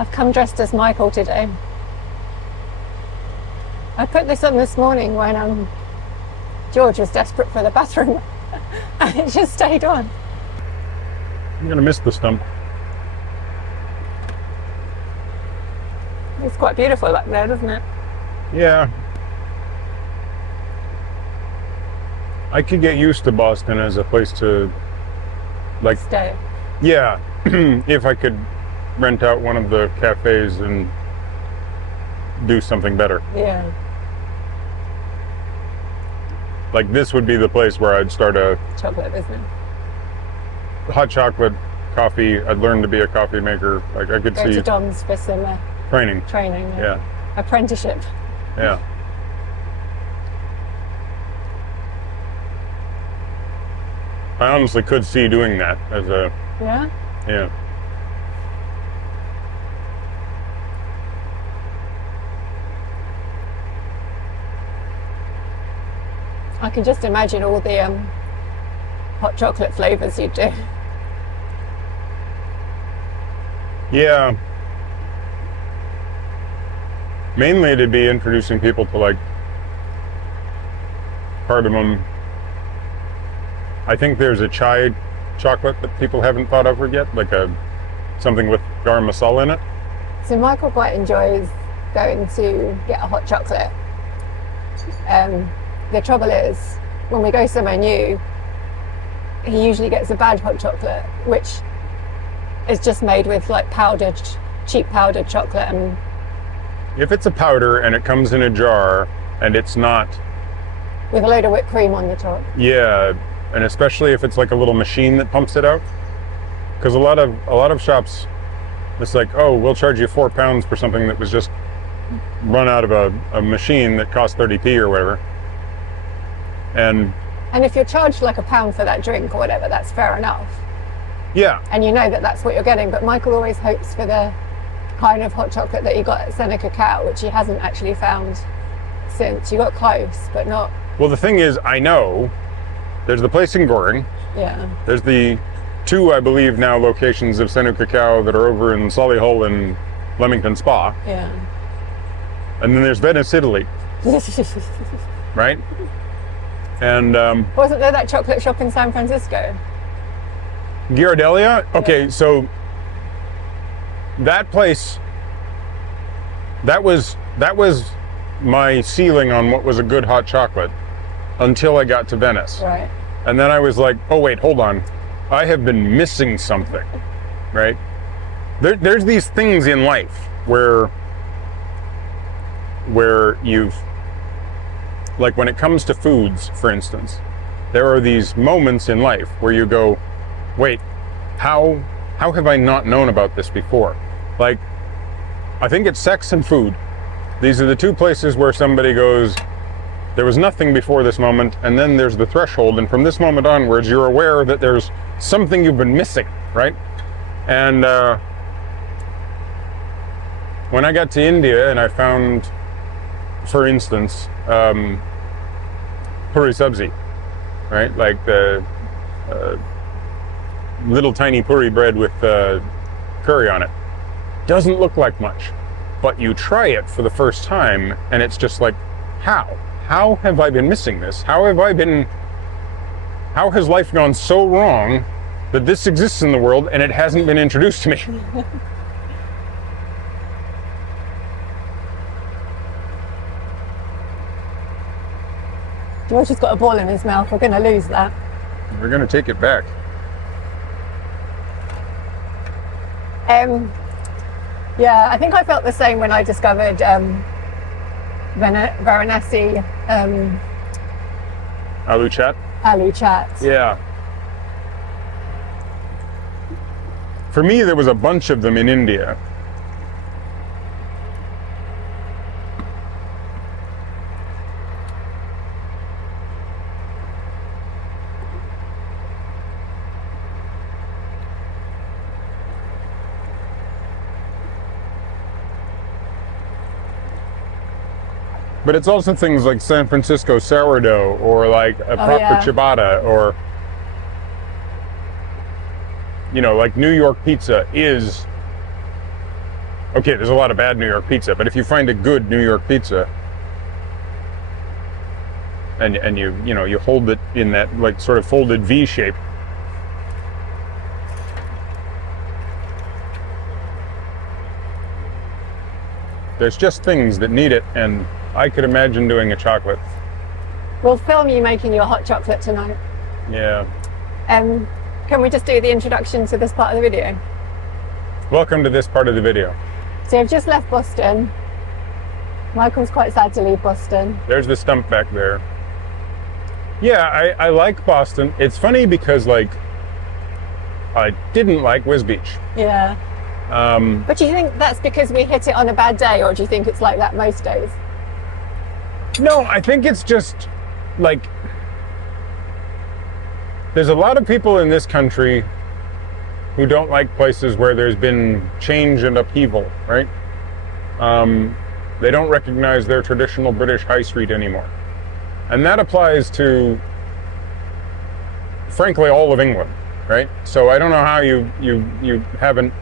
I've come dressed as Michael today. I put this on this morning when George was desperate for the bathroom and it just stayed on. I'm gonna miss the stump. It's quite beautiful back there, doesn't it? Yeah. I could get used to Boston as a place to, like, Stay. yeah, if I could rent out one of the cafes and do something better. Yeah. Like, this would be the place where I'd start a Chocolate business. hot chocolate, coffee. I'd learn to be a coffee maker. Like, I could Go see to Dom's for some training. training. Yeah. Apprenticeship. Yeah. I honestly could see doing that as a, Yeah? yeah. I can just imagine all the hot chocolate flavours you'd do. Yeah. Mainly to be introducing people to, like, cardamom. I think there's a chai chocolate that people haven't thought of yet, like something with garam masala in it. So Michael quite enjoys going to get a hot chocolate. The trouble is, when we go somewhere new, he usually gets a bad hot chocolate, which is just made with like cheap powdered chocolate. And If it's a powder and it comes in a jar and it's not, with a load of whipped cream on the top. yeah, and especially if it's like a little machine that pumps it out, because a lot of shops, it's like, oh, we'll charge you £4 for something that was just run out of a machine that cost 30p or whatever. And if you're charged like £1 for that drink or whatever, that's fair enough. yeah, And you know that that's what you're getting. But Michael always hopes for the kind of hot chocolate that he got at Seneca Cow, which he hasn't actually found since. You got close, but not. well, the thing is, I know there's the place in Goring. Yeah. There's the two, I believe, now locations of Seneca Cow that are over in Solihull and Leamington Spa. Yeah. And then there's Venice, Italy, right? And Wasn't there that chocolate shop in San Francisco? Ghirardelli? Okay, so that place, that was my ceiling on what was a good hot chocolate until I got to Venice. Right. And then I was like, oh wait, hold on. I have been missing something, right? There's these things in life where you've, like when it comes to foods, for instance, there are these moments in life where you go, wait, how have I not known about this before? Like, I think it's sex and food. These are the two places where somebody goes, there was nothing before this moment, and then there's the threshold, and from this moment onwards, you're aware that there's something you've been missing, right? And when I got to India and I found, for instance, puri sabzi, right? Like the little tiny puri bread with curry on it. Doesn't look like much, but you try it for the first time and it's just like, how? How have I been missing this? How has life gone so wrong that this exists in the world and it hasn't been introduced to me? George has got a ball in his mouth. We're going to lose that. We're going to take it back. Yeah, I think I felt the same when I discovered Varanasi Aloo chat? Aloo Chat. Yeah. For me, there was a bunch of them in India. But it's also things like San Francisco sourdough, or like a proper ciabatta, or, you know, like New York pizza is Okay, there's a lot of bad New York pizza, but if you find a good New York pizza, and you hold it in that like sort of folded V shape, there's just things that need it, and I could imagine doing a chocolate. We'll film you making your hot chocolate tonight. Yeah. Can we just do the introduction to this part of the video? Welcome to this part of the video. So I've just left Boston. Michael's quite sad to leave Boston. There's the stump back there. Yeah, I like Boston. It's funny because like I didn't like Whiz Beach. Yeah. But do you think that's because we hit it on a bad day, or do you think it's like that most days? No, I think it's just like there's a lot of people in this country who don't like places where there's been change and upheaval, right? They don't recognize their traditional British high street anymore. And that applies to, frankly, all of England, right? So I don't know how you haven't,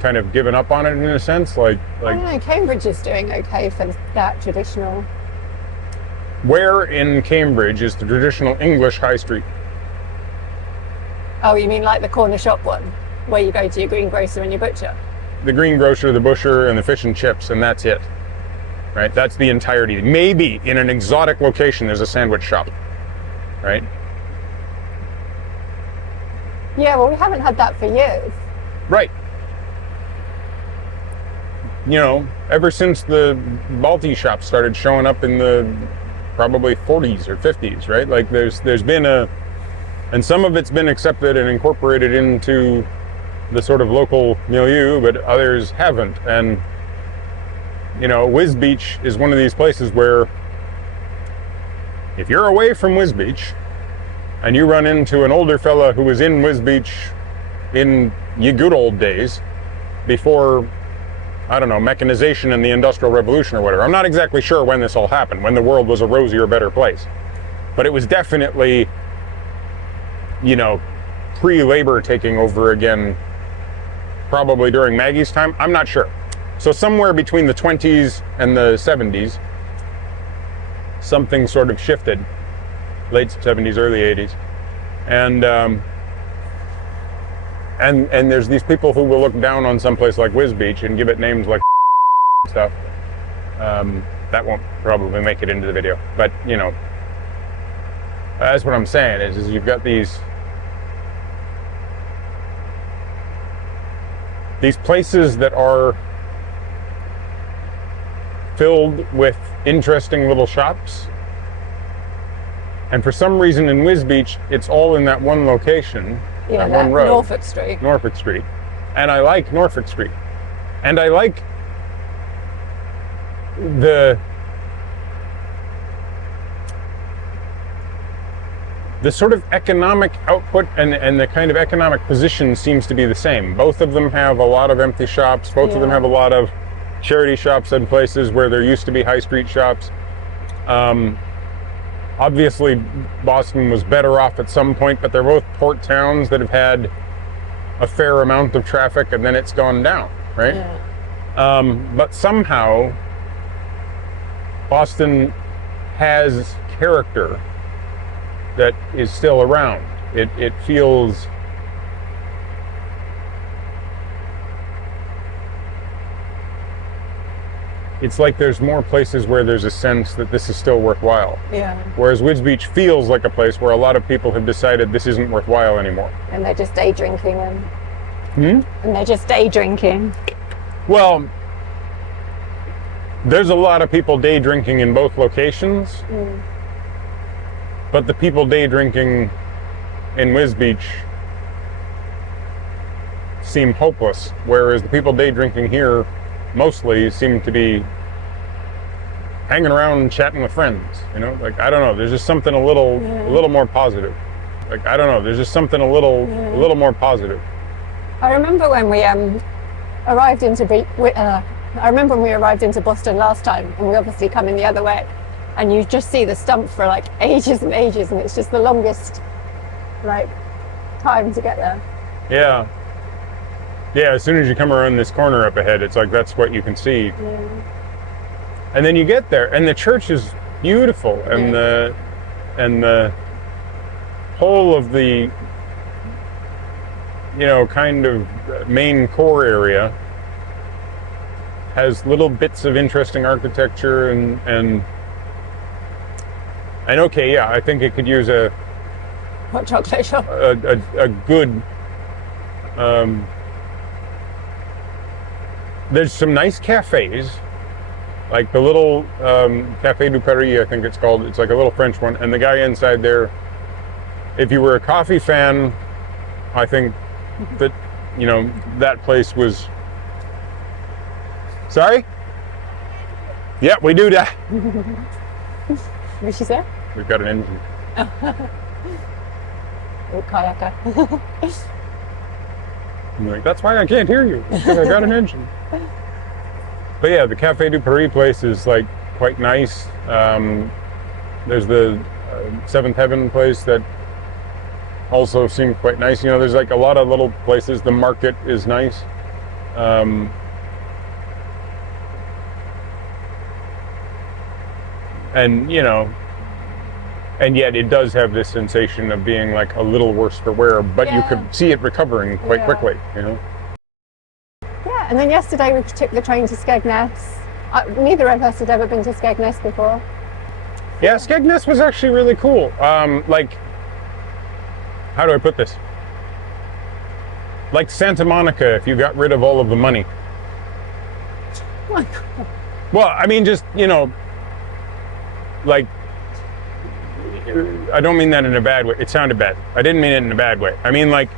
kind of given up on it in a sense. I don't know, Cambridge is doing okay for that traditional. Where in Cambridge is the traditional English high street? Oh, you mean like the corner shop one, where you go to your greengrocer and your butcher? The greengrocer, the butcher, and the fish and chips, and that's it. Right? That's the entirety. Maybe in an exotic location there's a sandwich shop, right? Yeah, well, we haven't had that for years. Right. Ever since the Balti shops started showing up in the probably 40s or 50s, right? Like there's been and some of it's been accepted and incorporated into the sort of local milieu, but others haven't. And Whiz Beach is one of these places where if you're away from Whiz Beach and you run into an older fella who was in Whiz Beach in ye good old days before, I don't know, mechanization and the Industrial Revolution or whatever. I'm not exactly sure when this all happened, when the world was a rosier, better place. But it was definitely, pre-labor taking over again, probably during Maggie's time. I'm not sure. So somewhere between the 20s and the 70s, something sort of shifted. Late 70s, early 80s. And there's these people who will look down on someplace like Whiz Beach and give it names like stuff. That won't probably make it into the video. But, that's what I'm saying is you've got these places that are filled with interesting little shops. And for some reason in Whiz Beach, it's all in that one location, that one road. Norfolk Street. And I like Norfolk Street. And I like the sort of economic output and the kind of economic position seems to be the same. Both of them have a lot of empty shops. Both of them have a lot of charity shops and places where there used to be high street shops. Obviously, Boston was better off at some point, but they're both port towns that have had a fair amount of traffic, and then it's gone down, right? Yeah. But somehow, Boston has character that is still around. It feels it's like there's more places where there's a sense that this is still worthwhile. Yeah. Whereas Whiz Beach feels like a place where a lot of people have decided this isn't worthwhile anymore. And they're just day drinking and they're just day drinking. Well, there's a lot of people day drinking in both locations. But the people day drinking in Whiz Beach seem hopeless, whereas the people day drinking here mostly seem to be hanging around and chatting with friends, like, I don't know, there's just something a little more positive. Like, I don't know, there's just something a little more positive. I remember when we arrived into Boston last time, and we obviously come in the other way, and you just see the stump for like ages and ages, and it's just the longest time to get there. Yeah. Yeah, as soon as you come around this corner up ahead, it's like that's what you can see. Yeah. And then you get there, and the church is beautiful, and the whole of the kind of main core area has little bits of interesting architecture and okay, yeah, I think it could use a Hot chocolate shop. a good. There's some nice cafes, like the little Café du Paris, I think it's called. It's like a little French one, and the guy inside there, if you were a coffee fan, I think that that place was. Sorry? Yeah, we do that. What did she say? We've got an engine. Oh, kayaker. I'm like, that's why I can't hear you, because I got an engine. But yeah, the Café du Paris place is like quite nice. There's the Seventh Heaven place that also seemed quite nice. There's like a lot of little places. The market is nice. And and yet it does have this sensation of being like a little worse for wear, but you could see it recovering quite quickly, Yeah, and then yesterday we took the train to Skegness. Neither of us had ever been to Skegness before. Yeah, Skegness was actually really cool. Like, how do I put this? Like Santa Monica, if you got rid of all of the money. Oh my God. Well, I mean, just, like, I don't mean that in a bad way. It sounded bad. I didn't mean it in a bad way. I mean, like,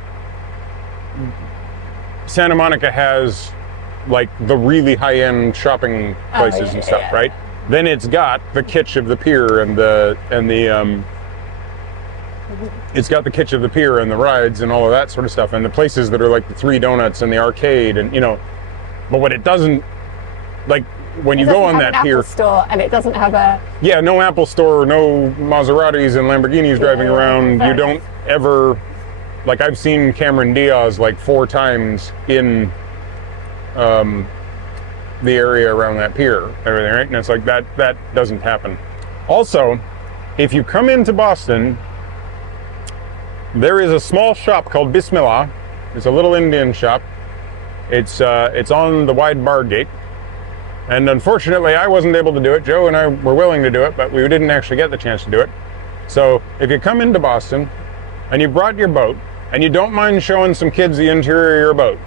Santa Monica has, like, the really high-end shopping places and stuff, right? Then it's got the kitsch of the pier and it's got the kitsch of the pier and the rides and all of that sort of stuff, and the places that are like the Three Donuts and the arcade, and but what it doesn't, like, when you go on that pier, Apple store, and it doesn't have a no Apple store, no Maseratis and Lamborghinis driving around. You don't ever, like, I've seen Cameron Diaz like 4 times in the area around that pier, everything, right? And it's like that doesn't happen. Also, if you come into Boston, there is a small shop called Bismillah. It's a little Indian shop. It's on the wide bar gate. And unfortunately, I wasn't able to do it. Joe and I were willing to do it, but we didn't actually get the chance to do it. So if you come into Boston and you brought your boat and you don't mind showing some kids the interior of your boat,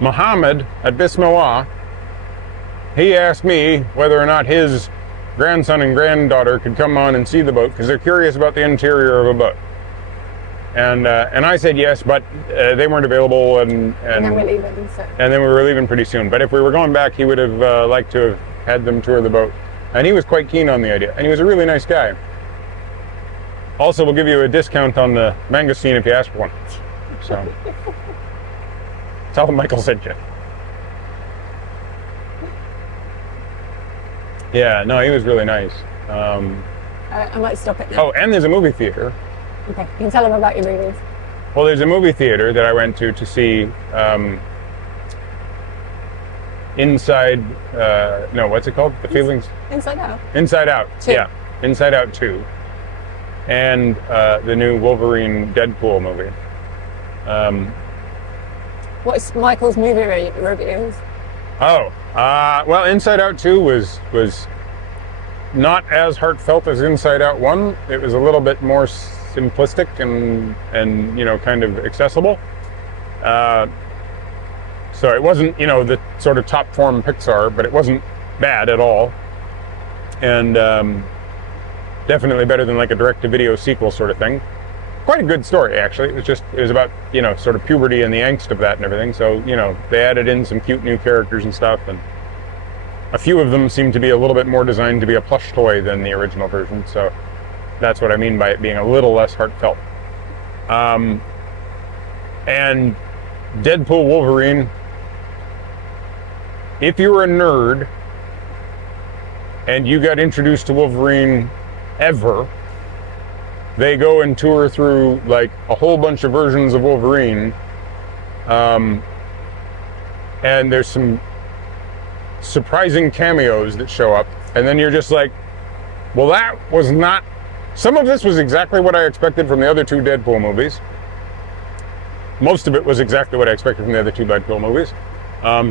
Muhammad at Bismillah, he asked me whether or not his grandson and granddaughter could come on and see the boat because they're curious about the interior of a boat. And I said yes, but they weren't available, and then we're leaving, so. And then we were leaving pretty soon. But if we were going back, he would have liked to have had them tour the boat, and he was quite keen on the idea. And he was a really nice guy. Also, we'll give you a discount on the mangosteen if you ask for one. So tell them Michael sent you. Yeah, no, he was really nice. I might stop it now. Oh, and there's a movie theater. Okay, you can tell them about your movies. Well, there's a movie theater that I went to see Inside, no, what's it called? The Feelings? Inside Out. Inside Out, 2. Yeah. Inside Out 2. And the new Wolverine Deadpool movie. What's Michael's movie reviews? Oh, well, Inside Out 2 was not as heartfelt as Inside Out 1. It was a little bit more simplistic and kind of accessible. So it wasn't, the sort of top form Pixar, but it wasn't bad at all. And definitely better than like a direct-to-video sequel sort of thing. Quite a good story, actually. It was about, sort of puberty and the angst of that and everything. So, they added in some cute new characters and stuff, and a few of them seem to be a little bit more designed to be a plush toy than the original version. So that's what I mean by it being a little less heartfelt. And Deadpool Wolverine, if you're a nerd and you got introduced to Wolverine ever, they go and tour through like a whole bunch of versions of Wolverine, And there's some surprising cameos that show up, and then you're just like, well, that was not, some of this was exactly what I expected from the other two Deadpool movies. Most of it was exactly what I expected from the other two Deadpool movies.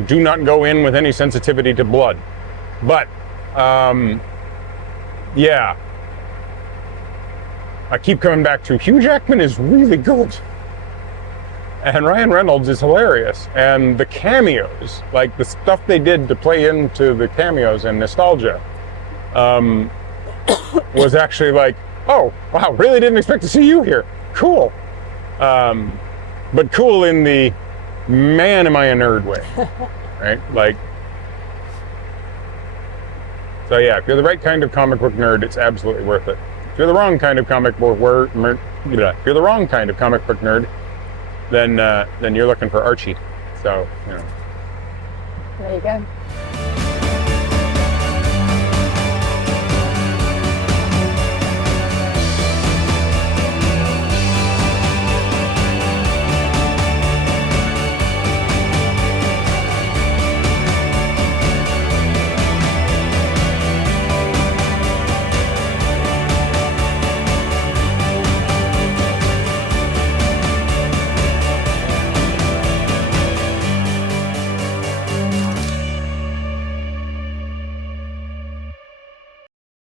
Do not go in with any sensitivity to blood. But, yeah. I keep coming back to Hugh Jackman is really good. And Ryan Reynolds is hilarious. And the cameos, like the stuff they did to play into the cameos and nostalgia, was actually like, oh, wow, really didn't expect to see you here. Cool. But cool in the, man, am I a nerd way, right? Like, so yeah, if you're the right kind of comic book nerd, it's absolutely worth it. If you're the wrong kind of comic book if you're the wrong kind of comic book nerd, then you're looking for Archie. So, you know. There you go.